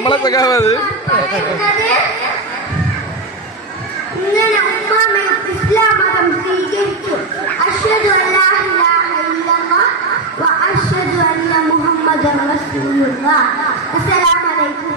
നമ്മളെ സഖാവത് ഇങ്ങനെ ഉമ്മ ഇസ്ലാം മതം സ്വീകരിച്ചു. അശ്ഹദു അല്ലാ ഇലാഹ ഇല്ലല്ലാഹ് വ അശ്ഹദു അന്ന മുഹമ്മദൻ റസൂലുള്ളാഹ്. അസ്സലാമു അലൈക്കും.